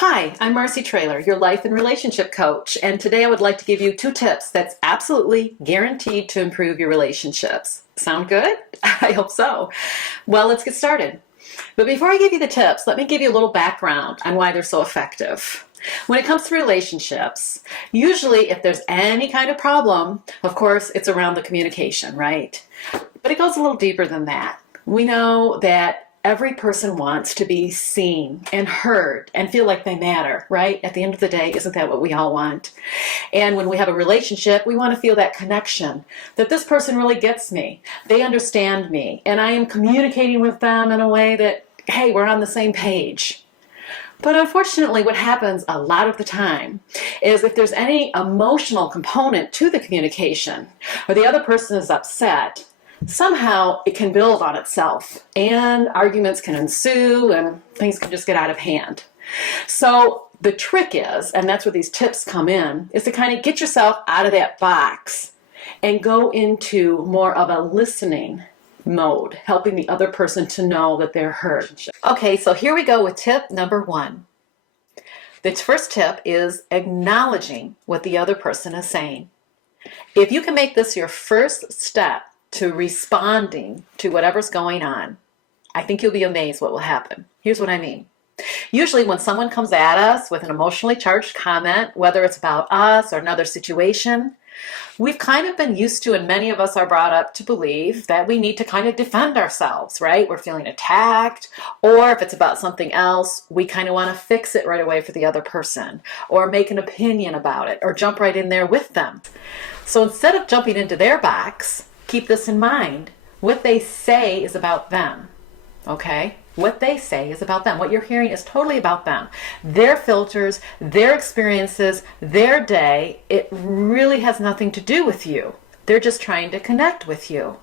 Hi, I'm Marcy Traylor, your life and relationship coach, and today I would like to give you 2 tips that's absolutely guaranteed to improve your relationships. Sound good? I hope so. Well, let's get started. But before I give you the tips, let me give you a little background on why they're so effective. When it comes to relationships, usually if there's any kind of problem, of course, it's around the communication, right? But it goes a little deeper than that. We know that every person wants to be seen and heard and feel like they matter, right? At the end of the day, isn't that what we all want? And when we have a relationship, we want to feel that connection, that this person really gets me, they understand me, and I am communicating with them in a way that, hey, we're on the same page. But unfortunately, what happens a lot of the time is if there's any emotional component to the communication, or the other person is upset, somehow it can build on itself and arguments can ensue and things can just get out of hand. So the trick is, and that's where these tips come in, is to kind of get yourself out of that box and go into more of a listening mode, helping the other person to know that they're heard. Okay, so here we go with tip number 1. The first tip is acknowledging what the other person is saying. If you can make this your first step to responding to whatever's going on, I think you'll be amazed what will happen. Here's what I mean. Usually when someone comes at us with an emotionally charged comment, whether it's about us or another situation, we've kind of been used to, and many of us are brought up to believe, that we need to kind of defend ourselves, right? We're feeling attacked, or if it's about something else, we kind of want to fix it right away for the other person, or make an opinion about it, or jump right in there with them. So instead of jumping into their box, keep this in mind. What they say is about them, okay? What they say is about them. What you're hearing is totally about them. Their filters, their experiences, their day, it really has nothing to do with you. They're just trying to connect with you.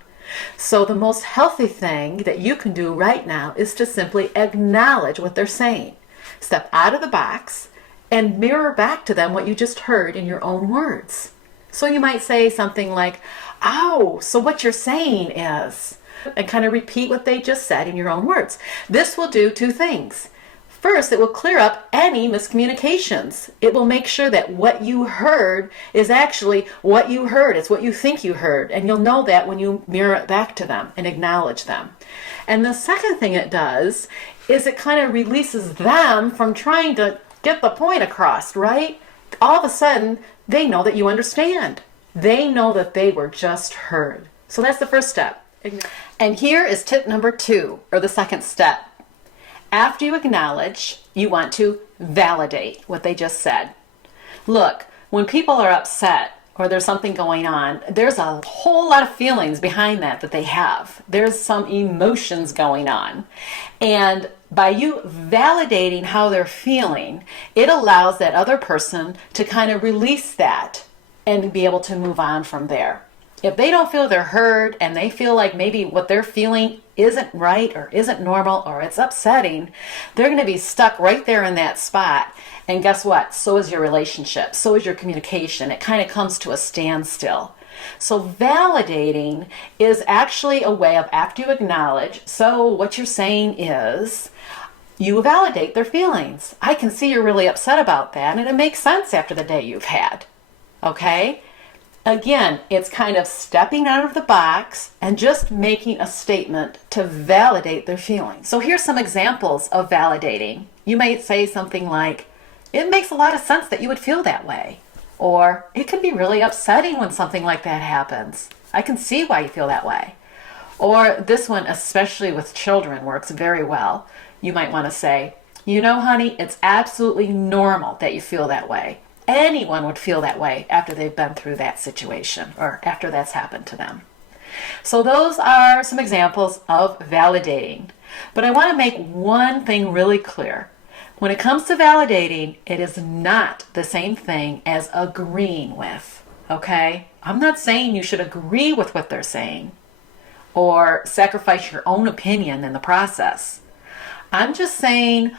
So the most healthy thing that you can do right now is to simply acknowledge what they're saying. Step out of the box and mirror back to them what you just heard in your own words. So you might say something like, "Oh, so what you're saying is," and kind of repeat what they just said in your own words. This will do 2 things. First, it will clear up any miscommunications. It will make sure that what you heard is actually what you heard. It's what you think you heard. And you'll know that when you mirror it back to them and acknowledge them. And the second thing it does is it kind of releases them from trying to get the point across, right? All of a sudden, they know that you understand. They know that they were just heard. So that's the first step. And here is tip number 2, or the second step. After you acknowledge, you want to validate what they just said. Look, when people are upset or there's something going on, there's a whole lot of feelings behind that they have. There's some emotions going on. And by you validating how they're feeling, it allows that other person to kind of release that and be able to move on from there. If they don't feel they're heard and they feel like maybe what they're feeling isn't right or isn't normal or it's upsetting, they're going to be stuck right there in that spot. And guess what? So is your relationship. So is your communication. It kind of comes to a standstill. So validating is actually a way of, after you acknowledge, so what you're saying is, you validate their feelings. I can see you're really upset about that, and it makes sense after the day you've had. Okay? Again, it's kind of stepping out of the box and just making a statement to validate their feelings. So here's some examples of validating. You might say something like, "It makes a lot of sense that you would feel that way." Or, "It can be really upsetting when something like that happens. I can see why you feel that way." Or this one, especially with children, works very well. You might want to say, "You know, honey, it's absolutely normal that you feel that way. Anyone would feel that way after they've been through that situation or after that's happened to them." So those are some examples of validating. But I want to make one thing really clear. When it comes to validating, it is not the same thing as agreeing with, okay? I'm not saying you should agree with what they're saying or sacrifice your own opinion in the process. I'm just saying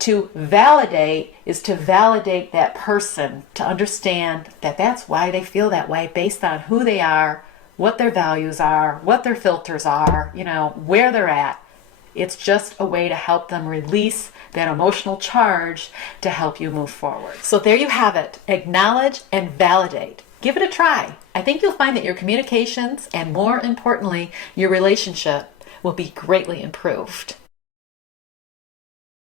to validate is to validate that person, to understand that that's why they feel that way based on who they are, what their values are, what their filters are, where they're at. It's just a way to help them release that emotional charge to help you move forward. So there you have it. Acknowledge and validate. Give it a try. I think you'll find that your communications and, more importantly, your relationship will be greatly improved.